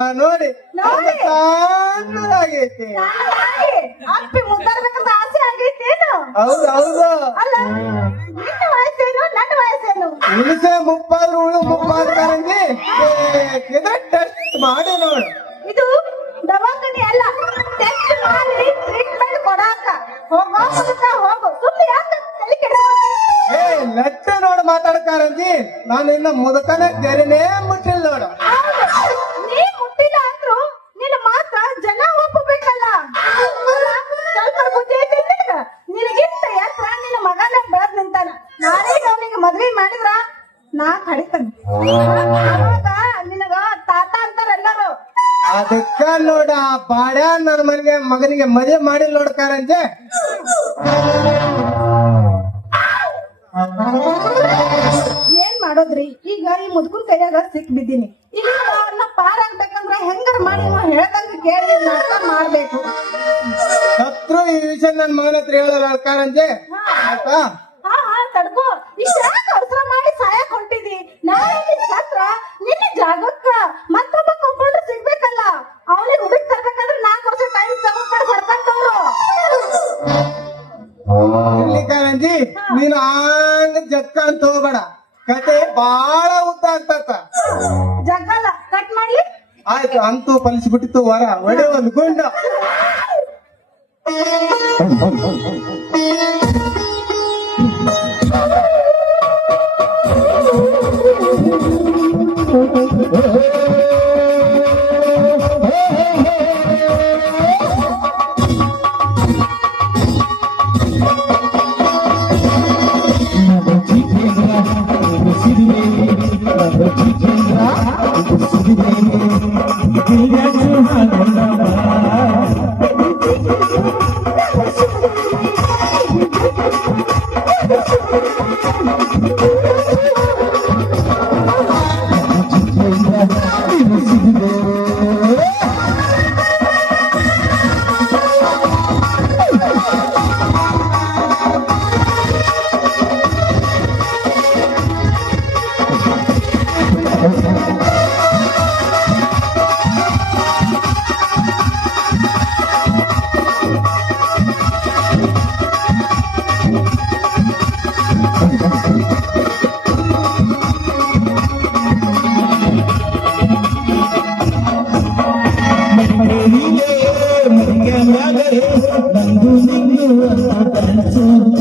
ನೋಡಿ ನೋಡಿ. ಸಣ್ಣದಾಗೈತಿ. ಅಪ್ಪಿ ಮುದ್ದಾಡ್ಬೇಕಂತ ಆಸೆ ಆಗೈತೇನು? ಹೌದು ಹೌದು. ಅಲ್ಲ ನಿನ್ನ ವಯಸ್ಸೇನು ನನ್ನ ವಯಸ್ಸೇನು? ಇಳಿಸೆ ಮುಪ್ಪಾದ್ರು ಉಳು ಮುಪ್ಪಾದ್ರಂಗೆ ಟೆಸ್ಟ್ ಮಾಡಿ ನೋಡು. ಇದು ದವಾಖಾನೆ ಅಲ್ಲ, ಟೆಸ್ಟ್ ಮಾಡಿ ಟ್ರೀಟ್ಮೆಂಟ್ ಕೊಡಾಕ. ಹೋಗೋ ಹೋಗು, ಸುಮ್ಮನೆ ಯಾಕೆ ತಲೆ ಕೆಡಿಸ್ಕೊಂಡಿ? ಏ ಲಟ್ಟ ನೋಡು ಮಾತಾಡ್ತಾರಂಜಿ. ನಾನು ಇನ್ನ ಮುದಕನೇ ತೆರಿನೇ ಮುಟ್ಟಿಲ್ಲ ನೋಡು. ನೀ ಮುಟ್ಟಿಲ್ಲ ಅಂದ್ರು ನಿನ್ನ ಮಾತ್ರ ಜನ ಒಪ್ಪಬೇಕಲ್ಲ. ಸ್ವಲ್ಪ ಬುದ್ಧಿ ಐತಿ ನಿನಗಿಂತ ಎತ್ತರ ನಿನ್ನ ಮಗನ ಬೆಳೆದ್ ನಿಂತಾನ. ನಾನೇ ಅವನಿಗೆ ಮದ್ವೆ ಮಾಡಿದ್ರ ನಾ ಕಡಿತಾನೆ. ಅವಾಗ ನಿನಗ ತಾತ ಅಂತಾರ ಎಲ್ಲರೂ. ಅದಕ್ಕ ನೋಡ ಆ ಬಾಡ್ಯ ನನ್ನ ಮಗನಿಗೆ ಮದುವೆ ಮಾಡಿಲ್ಲ ನೋಡ್ಕಾರಂಜೆ. ಏನ್ ಮಾಡೋದ್ರಿ, ಈಗ ಈ ಮುದುಕನ್ ಕೈಯಾಗ ಸಿಕ್ ಬಿದ್ದೀನಿ. ಈಗ ಅವ್ರನ್ನ ಪಾರ್ ಆಗ್ಬೇಕಂದ್ರ ಹೆಂಗಾರ ಮಾಡಿ ನಾವು ಹೇಳ್ದಂಗ ಕೇಳಿ ನಾಟಕ ಮಾಡ್ಬೇಕು. ಸತ್ರು ಈ ವಿಷಯ ನನ್ನ ಮಗನ ಹತ್ರ ಹೇಳಲ್ಲ ಕಾರಂಜೆ. ಆಯ್ತಾ? ಹಾ ತಡ್ಕೋ, ಇಷ್ಟ ಅವಸರ ಮಾಡಿ ಸಾಯಕ್ ಹೊಂಟಿದಿ. ನಾಳೆ ಸತ್ರ ನಿನ್ನ ಜಾಗಕ್ಕ ಮತ್ತೊಬ್ಬ ಕಂಪೌಂಡರ್ ಸಿಗ್ಬೇಕಲ್ಲ. ಅವನಿಗೆ ಹುಡುಕ್ ತರ್ಬೇಕಾದ್ರೆ 4 ವರ್ಷ ಟೈಮ್ ತಗೊಂಡ್ತಾರೆ ಸರ್ಕಾರದವ್ರು. ಇಲ್ಲಿ ಕಾರಂಜಿ ನೀನು ಹಂಗ ಜಕ್ಕ ಅಂತ ಹೋಗ್ಬೇಡ. ಕತೆ ಬಾಳ ಉದ್ದ ಆಗ್ತತ. ಜಗ್ಗಲ್ಲ, ಕಟ್ ಮಾಡ್ಲಿ. ಆಯ್ತು, ಅಂತೂ ಫಲಿಸ್ಬಿಟ್ಟಿತ್ತು ವರ. ಒಡೆ ಒಂದು ಗುಂಡ. ನಂದು ನಿಂದು ಅಂತ